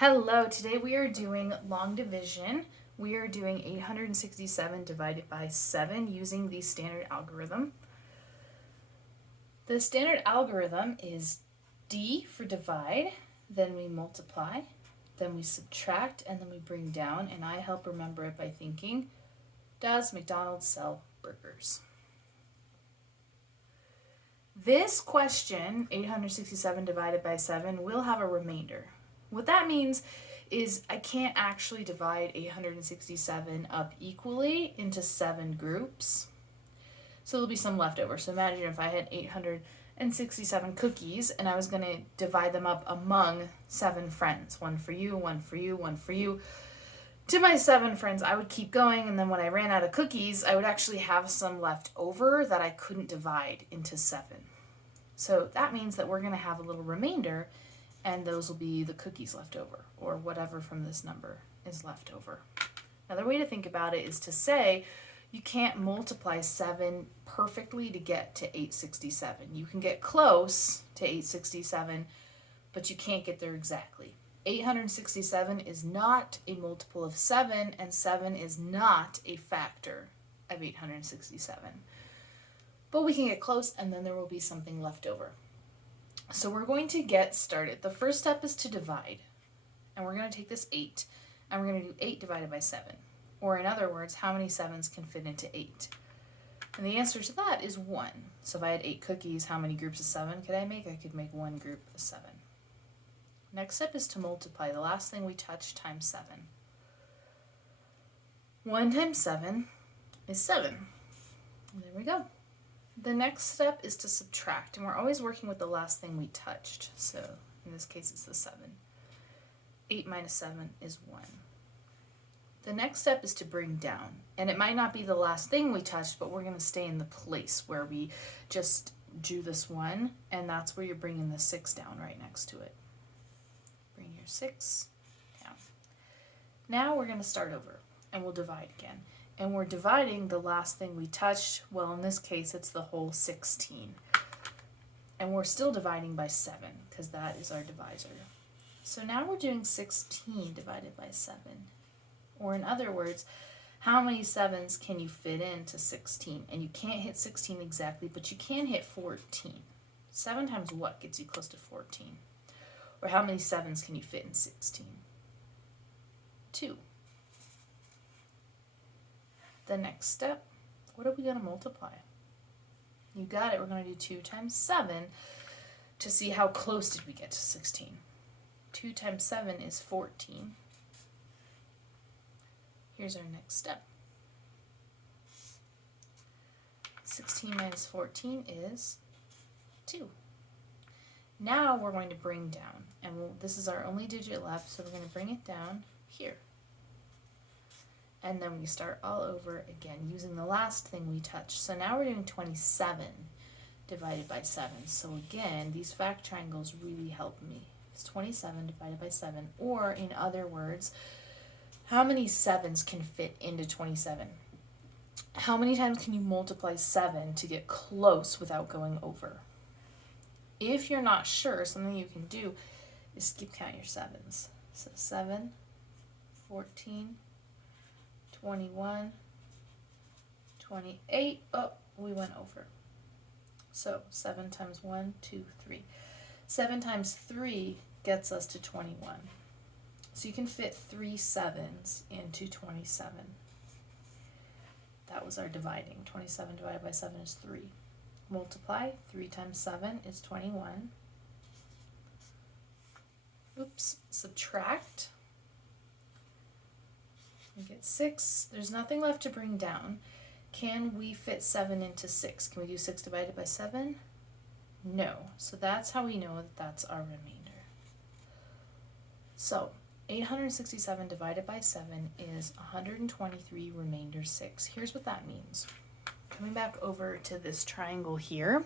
Hello, today we are doing long division. We are doing 867 divided by 7 using the standard algorithm. The standard algorithm is D for divide, then we multiply, then we subtract, and then we bring down, and I help remember it by thinking, does McDonald's sell burgers? This question, 867 divided by 7, will have a remainder. What that means is I can't actually divide 867 up equally into 7 groups. So there'll be some left over. So imagine if I had 867 cookies and I was going to divide them up among 7 friends. One for you, one for you, one for you. To my 7 friends, I would keep going, and then when I ran out of cookies, I would actually have some left over that I couldn't divide into 7. So that means that we're going to have a little remainder, and those will be the cookies left over, or whatever from this number is left over. Another way to think about it is to say you can't multiply 7 perfectly to get to 867. You can get close to 867, but you can't get there exactly. 867 is not a multiple of 7, and 7 is not a factor of 867. But we can get close, and then there will be something left over. So we're going to get started. The first step is to divide. And we're going to take this 8, and we're going to do 8 divided by 7. Or in other words, how many 7s can fit into 8? And the answer to that is 1. So if I had 8 cookies, how many groups of 7 could I make? I could make 1 group of 7. Next step is to multiply. The last thing we touch times 7. 1 times 7 is 7. And there we go. The next step is to subtract, and we're always working with the last thing we touched. So in this case, it's the 7. 8 minus 7 is 1. The next step is to bring down, and it might not be the last thing we touched, but we're going to stay in the place where we just drew this 1, and that's where you're bringing the 6 down right next to it. Bring your 6 down. Now we're going to start over, and we'll divide again. And we're dividing the last thing we touched. Well, in this case, it's the whole 16. And we're still dividing by 7, because that is our divisor. So now we're doing 16 divided by 7. Or in other words, how many 7s can you fit into 16? And you can't hit 16 exactly, but you can hit 14. 7 times what gets you close to 14? Or how many 7s can you fit in 16? 2. The next step, what are we going to multiply? You got it. We're going to do 2 times 7 to see how close did we get to 16. 2 times 7 is 14. Here's our next step. 16 minus 14 is 2. Now we're going to bring down, and this is our only digit left, so we're going to bring it down here. And then we start all over again using the last thing we touched. So now we're doing 27 divided by 7. So again, these fact triangles really help me. It's 27 divided by 7. Or in other words, how many 7s can fit into 27? How many times can you multiply 7 to get close without going over? If you're not sure, something you can do is skip count your 7s. So 7, 14, 21, 28, oh, we went over. So 7 times 1, 2, 3. 7 times 3 gets us to 21. So you can fit 3 7s into 27. That was our dividing. 27 divided by 7 is 3. Multiply, 3 times 7 is 21. Oops, subtract. We get 6. There's nothing left to bring down. Can we fit 7 into 6? Can we do 6 divided by 7? No. So that's how we know that that's our remainder. So 867 divided by 7 is 123 remainder 6. Here's what that means. Coming back over to this triangle here,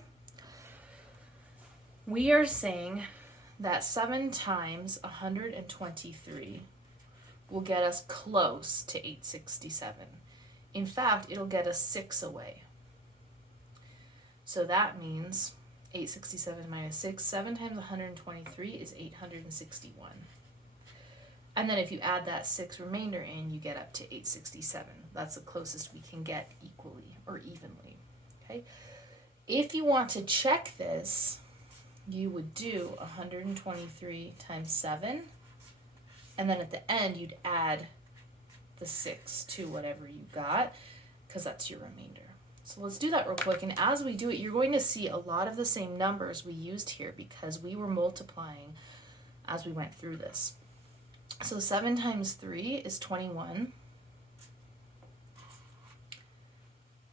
we are saying that 7 times 123 will get us close to 867. In fact, it'll get us 6 away. So that means 867 minus 6, 7 times 123 is 861. And then if you add that 6 remainder in, you get up to 867. That's the closest we can get equally or evenly. Okay. If you want to check this, you would do 123 times 7, and then at the end you'd add the 6 to whatever you got, because that's your remainder. So let's do that real quick, and as we do it, you're going to see a lot of the same numbers we used here because we were multiplying as we went through this. So 7 times 3 is 21.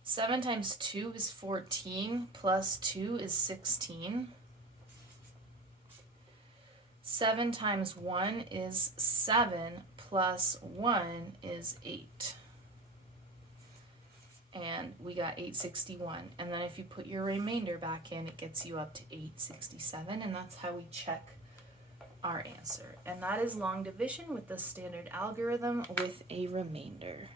7 times 2 is 14, plus 2 is 16. 7 times 1 is 7, plus 1 is 8. And we got 861. And then if you put your remainder back in, it gets you up to 867, and that's how we check our answer. And that is long division with the standard algorithm with a remainder.